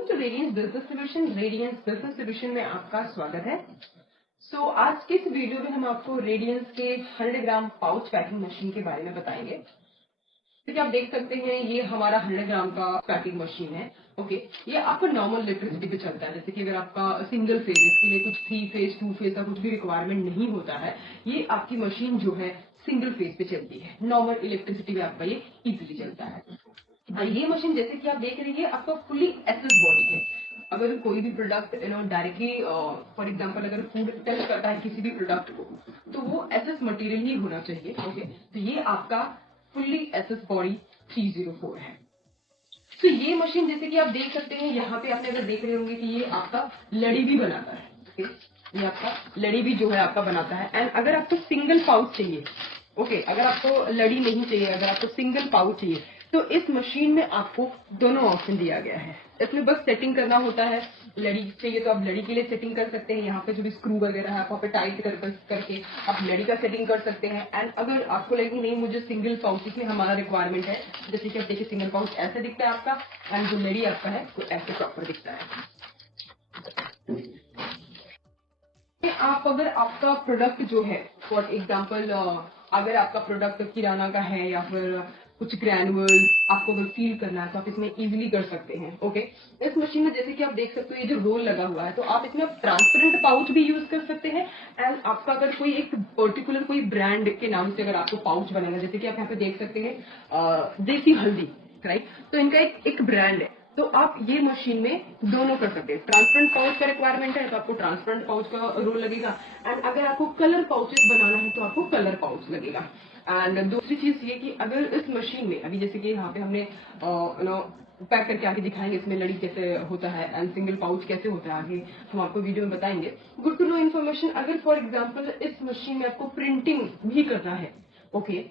Welcome to Radiance business solution. Radiance business solution में आपका स्वागत है। आज के इस वीडियो में हम आपको रेडियंस के 100 ग्राम पाउच पैकिंग मशीन के बारे में बताएंगे। देखिए, आप देख सकते हैं ये हमारा 100 ग्राम का पैकिंग मशीन है। ओके, ये आपका नॉर्मल इलेक्ट्रिसिटी पे चलता है। जैसे कि अगर आपका सिंगल फेज, इसके लिए कुछ 3 फेज 2 फेज का कुछ भी रिक्वायरमेंट नहीं होता है, ये आपकी मशीन जो है सिंगल फेज पे चलती है। नॉर्मल इलेक्ट्रिसिटी पे आपका ये इजीली चलता है। ये मशीन जैसे कि आप देख रही है आपका फुली एसएस बॉडी है। अगर कोई भी प्रोडक्ट डायरेक्टली फॉर एग्जांपल अगर फूड टच करता है किसी भी प्रोडक्ट को, तो वो एसएस मटेरियल ही होना चाहिए। ओके, तो ये आपका फुल्ली एसएस बॉडी 304 है। तो ये मशीन जैसे कि आप देख सकते हैं, यहाँ पे आपने अगर देख रहे होंगे कि ये आपका लड़ी भी बनाता है। ओके, ये आपका लड़ी भी जो है आपका बनाता है। एंड अगर आपको सिंगल पाउच चाहिए, ओके, अगर आपको लड़ी नहीं चाहिए, अगर आपको सिंगल पाउच चाहिए, तो इस मशीन में आपको दोनों ऑप्शन दिया गया है। इसमें बस सेटिंग करना होता है। लड़ी चाहिए तो आप लड़ी के लिए सेटिंग कर सकते हैं। यहाँ पे जो भी स्क्रू वगैरह है आप वहाँ पे टाइट करके आप लड़ी का सेटिंग कर सकते हैं। एंड अगर आपको लगे नहीं मुझे सिंगल पाउच इसमें हमारा रिक्वायरमेंट है, जैसे कि आप देखिए सिंगल पाउच ऐसे दिखता है आपका, एंड जो लड़ी आपका है वो ऐसे प्रॉपर दिखता है। आप अगर आपका प्रोडक्ट जो है फॉर एग्जाम्पल अगर आपका प्रोडक्ट किराना का है या फिर कुछ ग्रैनुअल आपको अगर फील करना है तो आप इसमें इजीली कर सकते हैं। ओके, इस मशीन में जैसे कि आप देख सकते हो ये जो रोल लगा हुआ है, तो आप इसमें ट्रांसपेरेंट पाउच भी यूज कर सकते हैं। एंड आपका अगर कोई एक पर्टिकुलर कोई ब्रांड के नाम से अगर आपको पाउच बनेगा, जैसे कि आप यहाँ पे देख सकते हैं देसी हल्दी, राइट, तो इनका एक ब्रांड है, तो आप ये मशीन में दोनों कर सकते हैं। ट्रांसपेरेंट पाउच का रिक्वायरमेंट है तो आपको ट्रांसपेरेंट पाउच का रोल लगेगा, एंड अगर आपको कलर पाउचेस बनाना है तो आपको कलर पाउच लगेगा। एंड दूसरी चीज ये कि अगर इस मशीन में अभी जैसे कि यहाँ पे हमने पैक करके आगे दिखाएंगे इसमें लड़ी कैसे होता है एंड सिंगल पाउच कैसे होता है, आगे हम आपको वीडियो में बताएंगे। गुड टू नो इन्फॉर्मेशन, अगर फॉर एग्जाम्पल इस मशीन में आपको प्रिंटिंग भी करना है, ओके,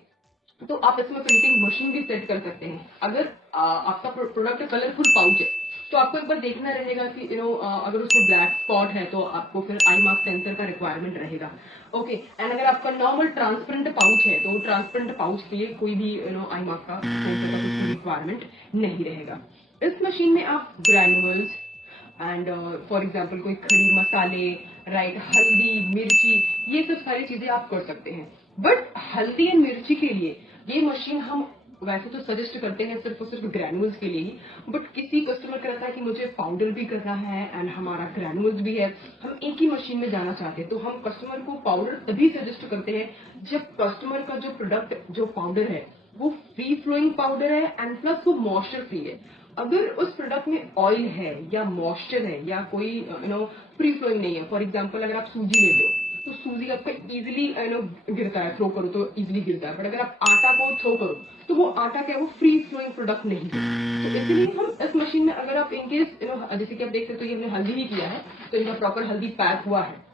तो आप इसमें प्रिंटिंग मशीन भी सेट कर सकते हैं। अगर आपका प्रोडक्ट कलरफुल पाउच है तो आपको एक बार देखना रहेगा कि अगर उसमें ब्लैक स्पॉट है तो आपको फिर आई मार्क सेंसर का रिक्वायरमेंट रहेगा। ओके, एंड अगर आपका नॉर्मल ट्रांसपेरेंट पाउच है तो ट्रांसपेरेंट पाउच के लिए कोई भी आई मार्क का सेंसर का कुछ रिक्वायरमेंट नहीं रहेगा। इस मशीन में आप ग्रैनुअल्स एंड फॉर एग्जाम्पल कोई खड़ी मसाले, राइट, हल्दी, मिर्ची, ये सब सारी चीजें आप कर सकते हैं। बट हल्दी एंड मिर्ची के लिए ये मशीन हम वैसे तो सजेस्ट करते हैं सिर्फ और सिर्फ ग्रैनुअल्स के लिए ही, बट किसी कस्टमर का रहता है कि मुझे पाउडर भी करना है एंड हमारा ग्रैनुअल्स भी है, हम एक ही मशीन में जाना चाहते हैं, तो हम कस्टमर को पाउडर तभी सजेस्ट करते हैं जब कस्टमर का जो प्रोडक्ट जो पाउडर है वो फ्री फ्लोइंग पाउडर है एंड प्लस वो मॉइस्चर फ्री है। अगर उस प्रोडक्ट में ऑयल है या मॉइस्चर है या कोई फ्री फ्लोइंग नहीं है, फॉर एग्जाम्पल अगर आप सूजी लेते हो तो सूजी आपका इजीली गिरता है, थ्रो करो तो इजीली गिरता है, बट अगर आप आटा को थ्रो करो तो वो आटा क्या है, वो फ्री फ्लोइंग प्रोडक्ट नहीं है। तो इसलिए हम इस मशीन में अगर आप इनकेस जैसे कि आप देख सकते हो ये हमने हल्दी ही किया है तो इनका प्रॉपर हल्दी पैक हुआ है।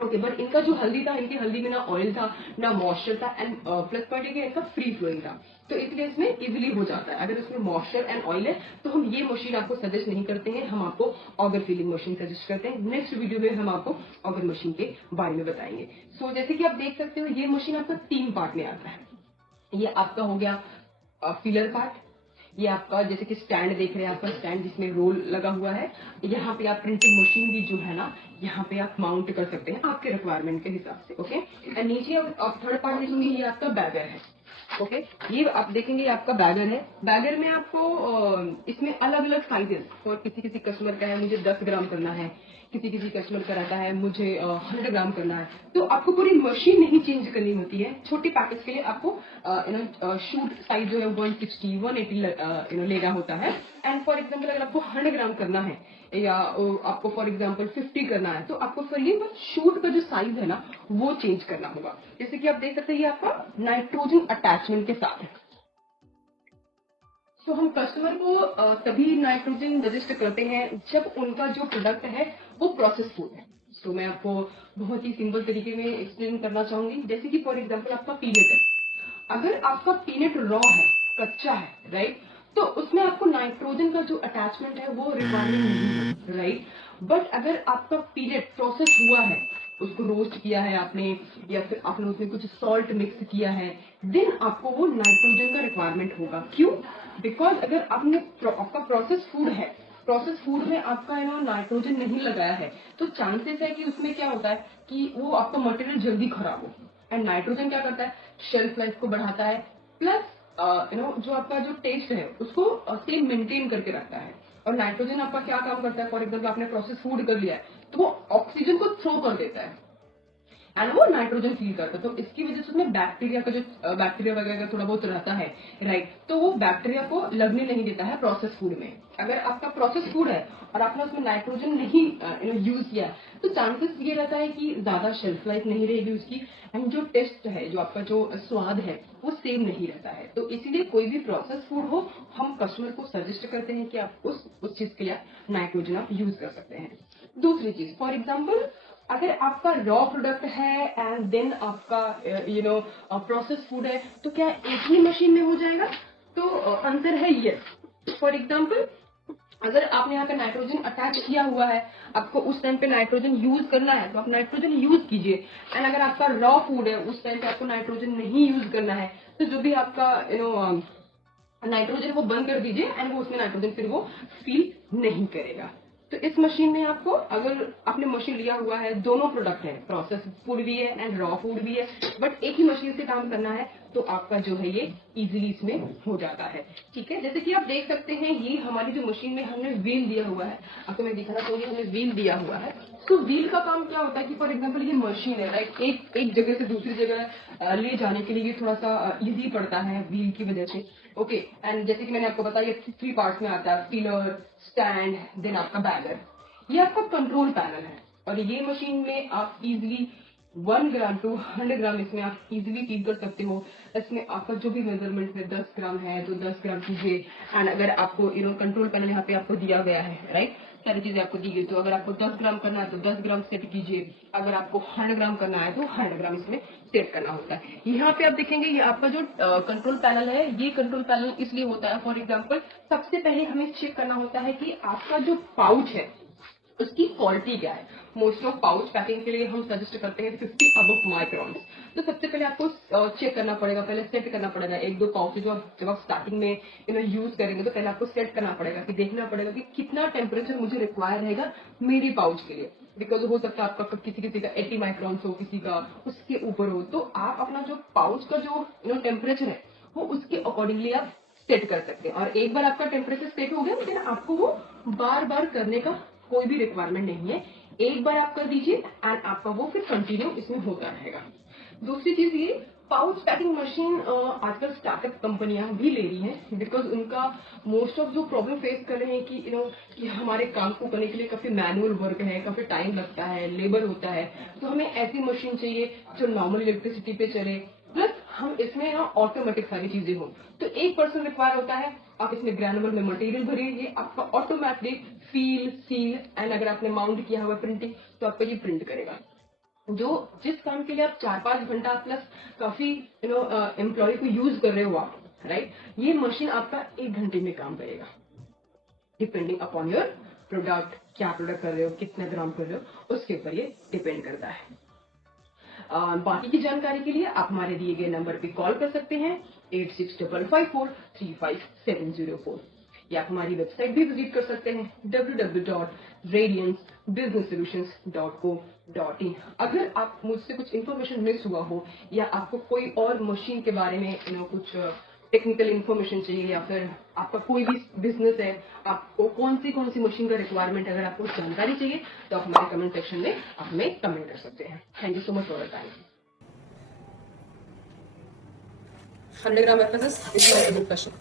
ओके, बट इनका जो हल्दी था, इनकी हल्दी में ना ऑयल था ना मॉइस्चर था, एंड प्लस पॉइंट है कि इनका फ्री फ्लोइंग था, तो इसलिए इसमें इजीली हो जाता है। अगर इसमें मॉइस्चर एंड ऑयल है तो हम ये मशीन आपको सजेस्ट नहीं करते हैं, हम आपको ऑगर फीलिंग मशीन सजेस्ट करते हैं। नेक्स्ट वीडियो में हम आपको ऑगर मशीन के बारे में बताएंगे। जैसे कि आप देख सकते हो ये मशीन आपका 3 पार्ट में आता है। ये आपका हो गया फिलर पार्ट, ये आपका जैसे कि स्टैंड देख रहे हैं, आपका स्टैंड जिसमें रोल लगा हुआ है, यहाँ पे आप प्रिंटिंग मशीन भी जो है ना यहाँ पे आप माउंट कर सकते हैं आपके रिक्वायरमेंट के हिसाब से। ओके, एंड नीचे आप थर्ड पार्ट देखेंगे ये आपका बैगर है। ओके, ये आप देखेंगे ये आपका बैगर है। बैगर में आपको इसमें अलग अलग साइजेस, और किसी किसी कस्टमर का है मुझे 10 ग्राम करना है, किसी किसी कस्टमर का रहता है मुझे 100 ग्राम करना है, तो आपको पूरी मशीन नहीं चेंज करनी होती है। छोटे पैकेज के लिए आपको शूट साइज जो है 160 180 लेना होता है। एंड फॉर एग्जाम्पल अगर आपको 100 ग्राम करना है या आपको फॉर एग्जाम्पल 50 करना है तो आपको फिर ये शूट का जो साइज है ना वो चेंज करना होगा। जैसे कि आप देख सकते हैं ये आपका नाइट्रोजन अटैचमेंट के साथ है। तो हम कस्टमर को तभी नाइट्रोजन रजिस्टर करते हैं जब उनका जो प्रोडक्ट है वो प्रोसेस फूड है। मैं आपको बहुत ही सिंपल तरीके में एक्सप्लेन करना चाहूंगी। जैसे कि फॉर एग्जांपल आपका पीनट है, अगर आपका पीनट रॉ है, कच्चा है, राइट, तो उसमें आपको नाइट्रोजन का जो अटैचमेंट है वो रिक्वायरमेंट नहीं है, राइट। बट अगर आपका पीनट प्रोसेस हुआ है, उसको रोस्ट किया है आपने या फिर आपने उसमें कुछ सॉल्ट मिक्स किया है, देन आपको वो नाइट्रोजन का रिक्वायरमेंट होगा। क्यों? बिकॉज अगर आपका प्रोसेस फूड है, प्रोसेस फूड में आपका नाइट्रोजन नहीं लगाया है, तो चांसेस है कि उसमें क्या होता है कि वो आपका मटेरियल जल्दी खराब हो। एंड नाइट्रोजन क्या करता है, शेल्फ लाइफ को बढ़ाता है, प्लस जो आपका जो टेस्ट है उसको सेम मेंटेन करके रखता है। और नाइट्रोजन आपका क्या काम करता है, फॉर एग्जाम्पल आपने प्रोसेस फूड कर लिया है तो वो ऑक्सीजन को थ्रो कर देता है एंड वो नाइट्रोजन फील करता है। तो इसकी वजह से उसमें बैक्टीरिया का जो बैक्टीरिया वगैरह का थोड़ा बहुत रहता है, राइट, तो वो बैक्टीरिया को लगने नहीं देता है प्रोसेस फूड में। अगर आपका प्रोसेस फूड है और आपने उसमें नाइट्रोजन नहीं यूज किया, तो चांसेस ये रहता है कि ज्यादा शेल्फ लाइफ नहीं रहेगी उसकी, एंड जो टेस्ट है, जो आपका जो स्वाद है वो सेम नहीं रहता है। तो इसीलिए कोई भी प्रोसेस फूड हो, हम कस्टमर को सजेस्ट करते हैं कि आप उस चीज के लिए नाइट्रोजन आप यूज कर सकते हैं। दूसरी चीज, फॉर एग्जाम्पल अगर आपका रॉ प्रोडक्ट है एंड देन आपका प्रोसेस फूड है, तो क्या एक ही मशीन में हो जाएगा? तो आंसर है यस। फॉर एग्जाम्पल अगर आपने यहाँ का नाइट्रोजन अटैच किया हुआ है, आपको उस टाइम पे नाइट्रोजन यूज करना है तो आप नाइट्रोजन यूज कीजिए। एंड अगर आपका रॉ फूड है, उस टाइम पे आपको नाइट्रोजन नहीं यूज करना है, तो जो भी आपका नाइट्रोजन वो बंद कर दीजिए एंड वो उसमें नाइट्रोजन फिर वो फील नहीं करेगा। तो इस मशीन में आपको, अगर आपने मशीन लिया हुआ है, दोनों प्रोडक्ट है, प्रोसेस फूड भी है एंड रॉ फूड भी है, बट एक ही मशीन से काम करना है, तो आपका जो है ये इजीली इसमें हो जाता है। ठीक है, जैसे कि आप देख सकते हैं ये हमारी जो मशीन में हमने व्हील दिया हुआ है, आपको मैं दिखाना चाहूंगी, हमने व्हील दिया हुआ है। तो व्हील का काम क्या होता है कि फॉर एग्जाम्पल ये मशीन है, राइट, एक जगह से दूसरी जगह ले जाने के लिए ये थोड़ा सा इजी पड़ता है व्हील की वजह से। ओके, एंड जैसे कि मैंने आपको बताया ये 3 पार्ट्स में आता है, फिलर, स्टैंड, देन आपका बैगर। ये आपका कंट्रोल पैनल है और ये मशीन में आप इजीली 1 ग्राम टू 100 ग्राम इसमें आप इजीली फील कर सकते हो। इसमें आपका जो भी मेजरमेंट में 10 ग्राम है तो 10 ग्राम कीजिए। एंड अगर आपको कंट्रोल पैनल यहाँ पे आपको दिया गया है, राइट, सारी चीजें आपको दी गई, तो अगर आपको 10 ग्राम करना है तो 10 ग्राम सेट कीजिए, अगर आपको 100 ग्राम करना है तो 100 ग्राम इसमें सेट करना होता है। यहाँ पे आप देखेंगे ये आपका जो कंट्रोल पैनल है, ये कंट्रोल पैनल इसलिए होता है, फॉर एग्जाम्पल सबसे पहले हमें चेक करना होता है कि आपका जो पाउच है उसकी क्वालिटी क्या है। मोस्ट ऑफ पाउच पैकिंग के लिए हम सजेस्ट करते हैं 50 अबव माइक्रॉन्स। तो सबसे पहले आपको चेक करना पड़ेगा, पहले सेट करना पड़ेगा। 1-2 पाउच जो जब आप स्टार्टिंग में यूज करेंगे तो पहले आपको सेट करना पड़ेगा कि देखना पड़ेगा कि कितना टेम्परेचर मुझे रिक्वायर रहेगा मेरी पाउच के लिए। बिकॉज हो सकता है आपका किसी का 80 माइक्रॉन्स हो, किसी का उसके ऊपर हो, तो आप अपना जो पाउच का जो टेम्परेचर है वो उसके अकॉर्डिंगली आप सेट कर सकते हैं। और एक बार आपका टेम्परेचर सेट हो गया फिर आपको वो बार बार करने का कोई भी रिक्वायरमेंट नहीं है, एक बार आप कर दीजिए एंड आपका वो फिर कंटिन्यू इसमें होता रहेगा। दूसरी चीज ये, पाउच पैकिंग मशीन आजकल स्टार्टअप कंपनियां भी ले रही हैं, बिकॉज उनका मोस्ट ऑफ जो प्रॉब्लम फेस कर रहे हैं कि कि हमारे काम को करने के लिए काफी मैनुअल वर्क है, काफी टाइम लगता है, लेबर होता है, तो हमें ऐसी मशीन चाहिए जो नॉर्मल इलेक्ट्रिसिटी पे चले, प्लस हम इसमें ऑटोमेटिक सारी चीजें हो। तो एक पर्सन रिक्वायर होता है, आप इसमें ग्रैनुलर में मटेरियल भरिए, आपका ऑटोमेटिक फील सील एंड अगर आपने माउंट किया हुआ प्रिंटिंग तो आपका ये प्रिंट करेगा। जो जिस काम के लिए आप 4-5 घंटा प्लस काफी एम्प्लॉय को यूज कर रहे हो आप, राइट, ये मशीन आपका 1 घंटे में काम करेगा, डिपेंडिंग अपॉन योर प्रोडक्ट, क्या प्रोडक्ट कर रहे हो, कितने ग्राम कर रहे हो, उसके ऊपर ये डिपेंड करता है। बाकी की जानकारी के लिए आप हमारे दिए गए नंबर पे कॉल कर सकते हैं 8655435704, या आप हमारी वेबसाइट भी विजिट कर सकते हैं www.radiancebusinesssolutions.co.in। अगर आप मुझसे कुछ इन्फॉर्मेशन मिस हुआ हो या आपको कोई और मशीन के बारे में कुछ टेक्निकल इन्फॉर्मेशन चाहिए या फिर आपका कोई भी बिजनेस है, आपको कौन सी मशीन का रिक्वायरमेंट, अगर आपको जानकारी चाहिए तो आप हमारे कमेंट सेक्शन में आप हमें कमेंट कर सकते हैं। Thank you so much for your time. 100 gram FSS is my good question.